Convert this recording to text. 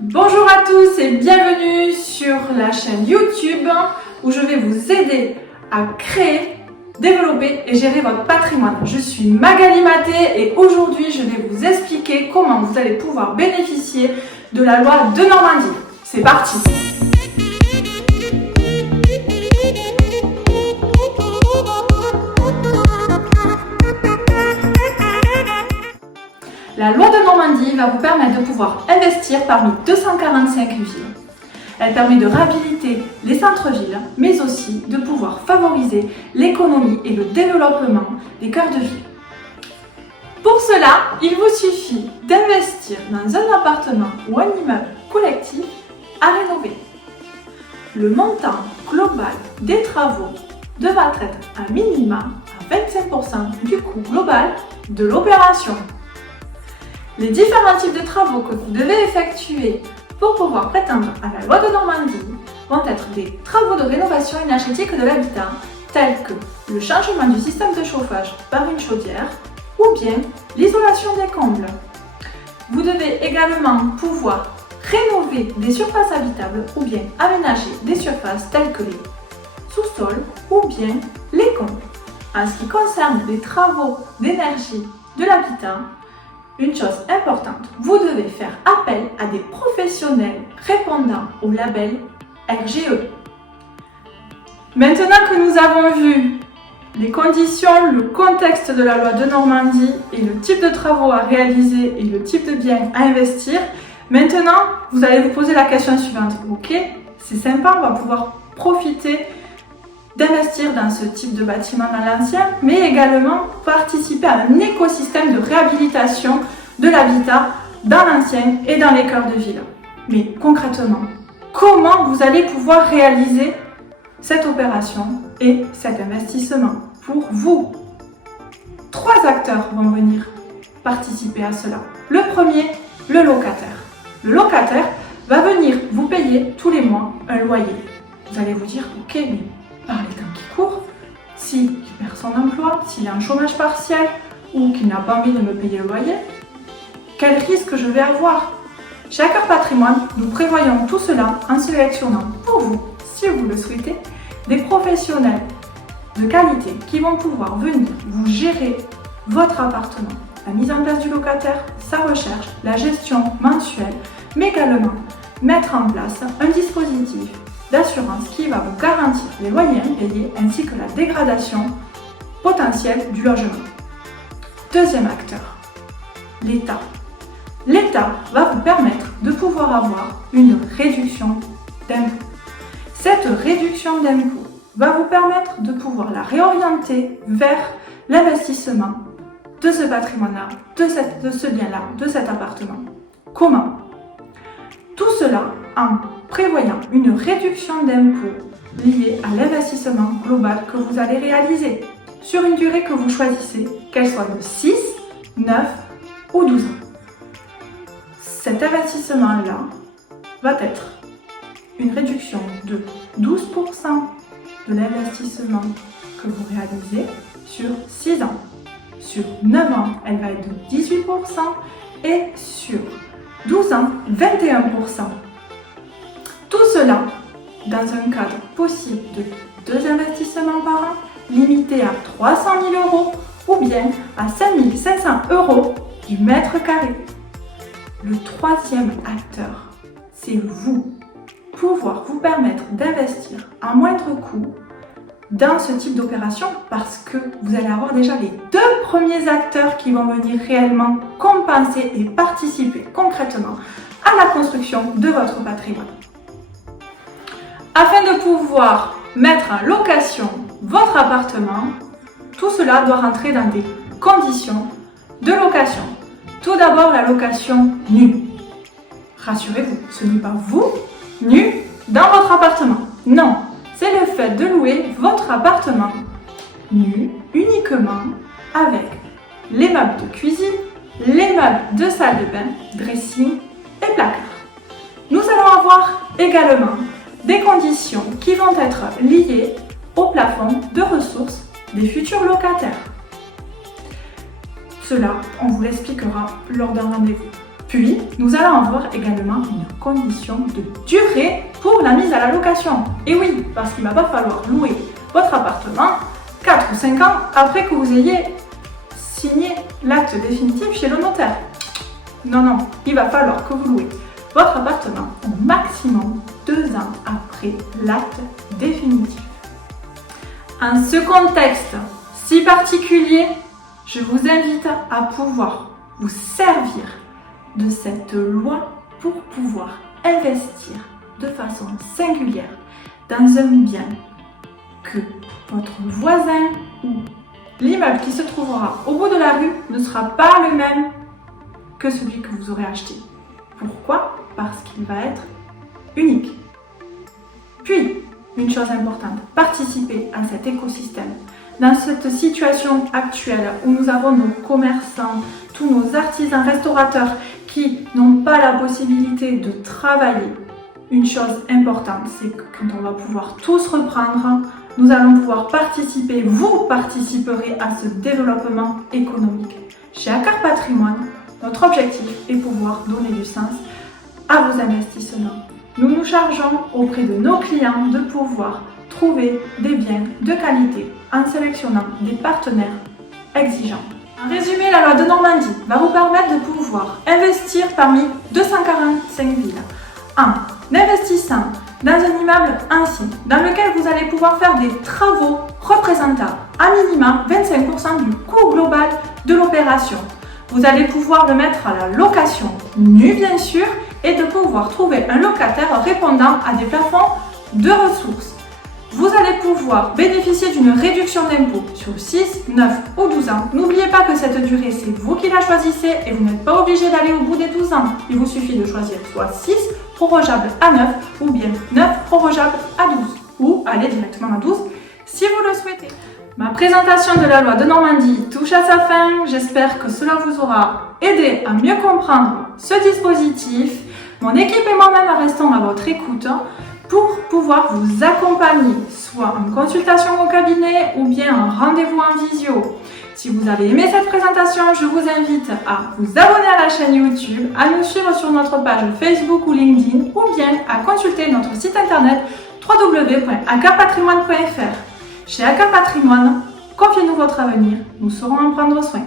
Bonjour à tous et bienvenue sur la chaîne YouTube où je vais vous aider à créer, développer et gérer votre patrimoine. Je suis Magali Maté et aujourd'hui je vais vous expliquer comment vous allez pouvoir bénéficier de la loi de Normandie. C'est parti! La loi de Normandie va vous permettre de pouvoir investir parmi 245 villes. Elle permet de réhabiliter les centres-villes, mais aussi de pouvoir favoriser l'économie et le développement des cœurs de ville. Pour cela, il vous suffit d'investir dans un appartement ou un immeuble collectif à rénover. Le montant global des travaux devra être à minima à 25% du coût global de l'opération. Les différents types de travaux que vous devez effectuer pour pouvoir prétendre à la loi de Normandie vont être des travaux de rénovation énergétique de l'habitat, tels que le changement du système de chauffage par une chaudière ou bien l'isolation des combles. Vous devez également pouvoir rénover des surfaces habitables ou bien aménager des surfaces telles que les sous-sols ou bien les combles. En ce qui concerne les travaux d'énergie de l'habitat, une chose importante, vous devez faire appel à des professionnels répondant au label RGE. Maintenant que nous avons vu les conditions, le contexte de la loi de Normandie et le type de travaux à réaliser et le type de biens à investir, maintenant vous allez vous poser la question suivante. Ok, c'est sympa, on va pouvoir profiter d'investir dans ce type de bâtiment dans l'ancien, mais également participer à un écosystème de réhabilitation de l'habitat dans l'ancien et dans les cœurs de ville. Mais concrètement, comment vous allez pouvoir réaliser cette opération et cet investissement pour vous? 3 acteurs vont venir participer à cela. Le premier, le locataire. Le locataire va venir vous payer tous les mois un loyer. Vous allez vous dire, ok, mais par les temps qui courent, s'il perd son emploi, s'il est en chômage partiel ou qu'il n'a pas envie de me payer le loyer, quel risque je vais avoir? Chez Hacker Patrimoine, nous prévoyons tout cela en sélectionnant pour vous, si vous le souhaitez, des professionnels de qualité qui vont pouvoir venir vous gérer votre appartement, la mise en place du locataire, sa recherche, la gestion mensuelle, mais également mettre en place un dispositif d'assurance qui va vous garantir les loyers impayés ainsi que la dégradation potentielle du logement. Deuxième acteur, l'État. L'État va vous permettre de pouvoir avoir une réduction d'impôts. Cette réduction d'impôts va vous permettre de pouvoir la réorienter vers l'investissement de ce patrimoine-là, de ce bien-là, de cet appartement. Comment? Tout cela en prévoyant une réduction d'impôts liée à l'investissement global que vous allez réaliser sur une durée que vous choisissez, qu'elle soit de 6, 9 ou 12 ans. Cet investissement-là va être une réduction de 12% de l'investissement que vous réalisez sur 6 ans. Sur 9 ans, elle va être de 18% et sur 12 ans, 21%. Tout cela dans un cadre possible de 2 investissements par an, limité à 300 000 € ou bien à 5 500 € du mètre carré. Le troisième acteur, c'est vous. Pouvoir vous permettre d'investir à moindre coût dans ce type d'opération parce que vous allez avoir déjà les 2 premiers acteurs qui vont venir réellement compenser et participer concrètement à la construction de votre patrimoine. Afin de pouvoir mettre en location votre appartement, tout cela doit rentrer dans des conditions de location. Tout d'abord, la location nue. Rassurez-vous, ce n'est pas vous nu dans votre appartement. Non, c'est le fait de louer votre appartement nu uniquement avec les meubles de cuisine, les meubles de salle de bain, dressing et placard. Nous allons avoir également des conditions qui vont être liées au plafond de ressources des futurs locataires. Cela, on vous l'expliquera lors d'un rendez-vous. Puis, nous allons avoir également une condition de durée pour la mise à la location. Et oui, parce qu'il ne va pas falloir louer votre appartement 4 ou 5 ans après que vous ayez signé l'acte définitif chez le notaire. Non, non, il va falloir que vous louez votre appartement au maximum 2 ans après l'acte définitif. En ce contexte si particulier, je vous invite à pouvoir vous servir de cette loi pour pouvoir investir de façon singulière dans un bien que votre voisin ou l'immeuble qui se trouvera au bout de la rue ne sera pas le même que celui que vous aurez acheté. Pourquoi? Parce qu'il va être unique. Puis, une chose importante, participer à cet écosystème. Dans cette situation actuelle où nous avons nos commerçants, tous nos artisans restaurateurs qui n'ont pas la possibilité de travailler, une chose importante, c'est que quand on va pouvoir tous reprendre, nous allons pouvoir participer, vous participerez à ce développement économique. Chez Acar Patrimoine, notre objectif est pouvoir donner du sens à vos investissements. Nous nous chargeons auprès de nos clients de pouvoir trouver des biens de qualité en sélectionnant des partenaires exigeants. En résumé, la loi de Normandie va vous permettre de pouvoir investir parmi 245 villes en investissant dans un immeuble ancien dans lequel vous allez pouvoir faire des travaux représentant à minima 25% du coût global de l'opération. Vous allez pouvoir le mettre à la location nue bien sûr et de pouvoir trouver un locataire répondant à des plafonds de ressources. Vous allez pouvoir bénéficier d'une réduction d'impôt sur 6, 9 ou 12 ans. N'oubliez pas que cette durée, c'est vous qui la choisissez et vous n'êtes pas obligé d'aller au bout des 12 ans. Il vous suffit de choisir soit 6 prorogeables à 9 ou bien 9 prorogeables à 12 ou aller directement à 12 si vous le souhaitez. Ma présentation de la loi de Normandie touche à sa fin. J'espère que cela vous aura aidé à mieux comprendre ce dispositif. Mon équipe et moi-même restons à votre écoute pour pouvoir vous accompagner, soit en consultation au cabinet ou bien en rendez-vous en visio. Si vous avez aimé cette présentation, je vous invite à vous abonner à la chaîne YouTube, à nous suivre sur notre page Facebook ou LinkedIn ou bien à consulter notre site internet www.acarpatrimoine.fr. Chez Acar Patrimoine, confiez-nous votre avenir, nous saurons en prendre soin.